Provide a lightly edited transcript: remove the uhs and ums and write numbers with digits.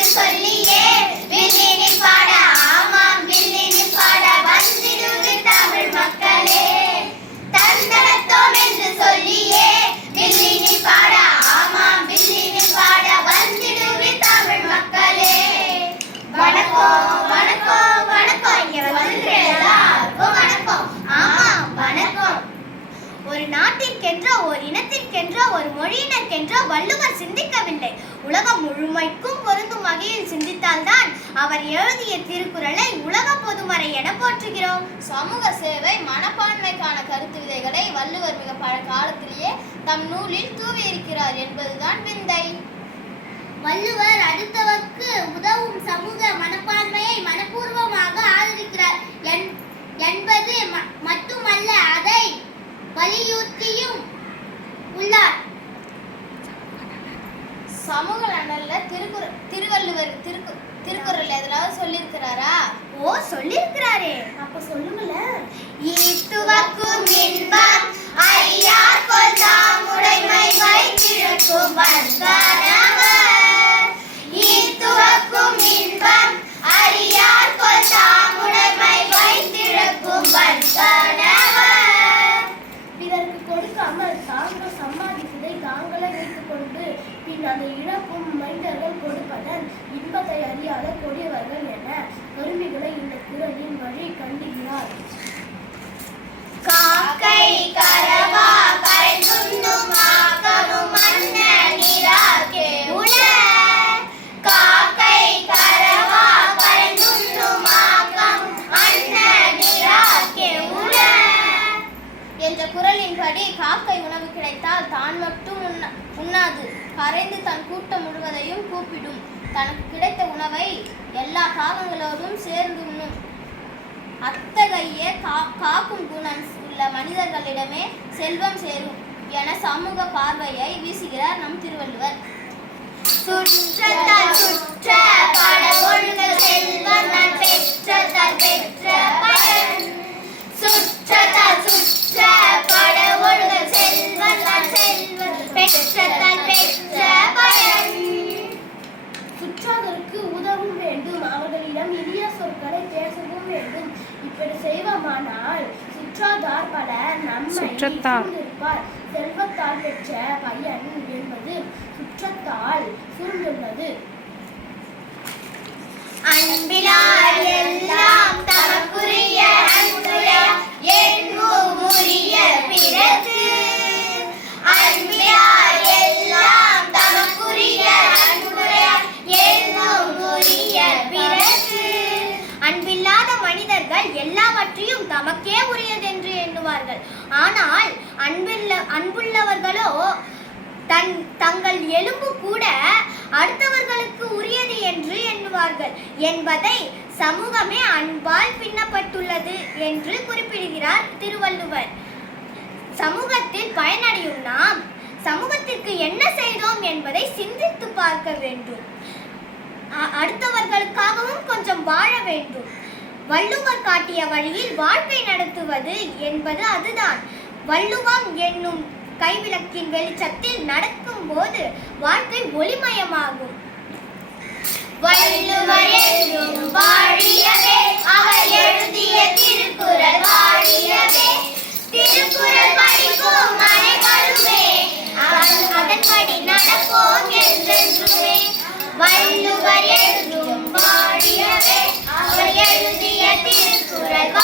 என்று சொல்லியே வில்லினி பாட ஆமாம் வில்லினி பாட வந்திடுது தமிழ் மக்களே. தந்தனத்தோம் என்று சொல்லியே வில்லினி பாட ஆமாம் வில்லினி பாட வந்திடுது தமிழ் மக்களே. வணக்கம் வணக்கம் வணக்கம். இங்க வந்து எல்லாருக்கும் வணக்கம். ஆமாம் வணக்கம். ஒரு நாட்டிற்கென்றோ ஒரு இனத்திற்கென்றோ ஒரு மொழியினருக்கென்றோ வள்ளுவர் சிந்திக்கவில்லை. உலகம் முழுமைக்கும் பொருந்தும் வகையில் சிந்தித்தால்தான் அவர் எழுதிய திருக்குறளை உலக பொதுமறை என போற்றுகிறோம். சமூக சேவை மனப்பான்மைக்கான கருத்து விதைகளை வள்ளுவர் மிக பல காலத்திலேயே தம் நூலில் தூவியிருக்கிறார் என்பதுதான் விந்தை. வள்ளுவர் அடுத்தவர்க்கு உதவும் சமூக மனப்பான்மையை மனப்பூர்வமாக ஆதரிக்கிறார் என்பது மட்டுமல்ல, அதை வலியுறுத்தியும் உள்ளார். சமூக நலன்ல திருவள்ளுவர் திருக்குறள் எதாவது சொல்லியிருக்கிறாரா? ஓ, சொல்லியிருக்கிறாரே. அப்ப சொல்லுங்களேன். ஈத்துவக்கும் இன்பம் அறியார்கொல் தாமுடைமை வைத்திருக்கும் வர்க்கனவர். ஈத்துவக்கும் இன்பம் அறியார்கொல் தாமுடைமை வைத்திருக்கும் வர்க்கனவர். பிறருக்கு கொடுக்காமல் தாங்கள் சம்பாதித்ததை தாங்களே வைத்துக் கொண்டு பின் அதை இழக்கும் மனிதர்கள் கொடுப்பதன் இன்பத்தை அறியாத கொடியவர்கள் என கருவிகளை இந்த குறளின் வழி கண்டிக்கிறார். காக்கை கரவா கரைந்துண்ணும் ஆக்கமும் அன்ன நீரார்க்கே உள. காக்கை கரவா கரைந்துண்ணும் ஆக்கமும் அன்ன நீரார்க்கே உள என்ற குறளின்படி காக்கை உணவு கிடைத்தால் தான் மட்டும் உண்ணாது, கரைந்து தன் கூட்டம் முழுவதையும் கூப்பிடும். தனக்கு கிடைத்த உணவை எல்லா காகங்களோடும் சேர்ந்து உண்ணும். அத்தகைய காக்கும் குணம் உள்ள மனிதர்களிடமே செல்வம் சேரும் என சமூக பார்வையை வீசுகிறார் நம் திருவள்ளுவர். சுற்றத்தால் சுற்ற கடவுள்கள் செல்வம் நான் பெற்றதால் பெற்ற பயன். சுற்றத்தால் சுற்ற கடவுள்கள் செல்வம் நான் செல்வம் பெற்றதால் பெற்ற பயன். சுற்றாதற்கு உதவும் வேண்டும், அவர்களிடம் இனிய சொற்களை பேசவும் வேண்டும். இப்படி செய்வோமானால் சுற்றாதார் பல நம்மை சூழ்ந்திருப்பார். செல்வத்தால் பெற்ற பயன் என்பது சுற்றத்தால் சூழ்ந்துள்ளது. அன்பிலார் எல்லாம் தமக்குரிய அன்புடைய எண்ணுமுரிய பிறகு. அன்பிலார் எல்லாம் தமக்குரிய அன்புடைய எண்ணுமுரிய பிறகு. அன்பில்லாத மனிதர்கள் எல்லாவற்றையும் தமக்கே உரியதென்று எண்ணுவார்கள். ஆனால் அன்புள்ளவர்களோ தங்கள் எலும்பு கூட அடுத்தவர்களுக்கு உரியது என்று எண்ணுவார்கள் என்பதை சமூகமே அன்பால் பின்னப்பட்டுள்ளது என்று குறிப்பிடுகிறார் திருவள்ளுவர். சமூகத்தில் பயனடையும் நாம் சமூகத்திற்கு என்ன செய்தோம் என்பதை சிந்தித்து பார்க்க வேண்டும். அடுத்தவர்களுக்காகவும் கொஞ்சம் வாழ வேண்டும். வள்ளுவர் காட்டிய வழியில் வாழ்க்கை நடத்துவது என்பது அதுதான். வள்ளுவம் என்னும் கைவிளக்கின் வெளிச்சத்தில் நடக்கும் போது வாழ்க்கை ஒளிமயமாகும். வள்ளுவர் என்றும் வாழியவே, அவர் எழுதிய திருக்குறள் வாழியவே. திருக்குறள் படிப்போம் அனைவருமே, அதன்படி நடப்போம் என்றென்றுமே. வள்ளுவர் என்றும் வாழியவே, அவர் எழுதிய திருக்குறள்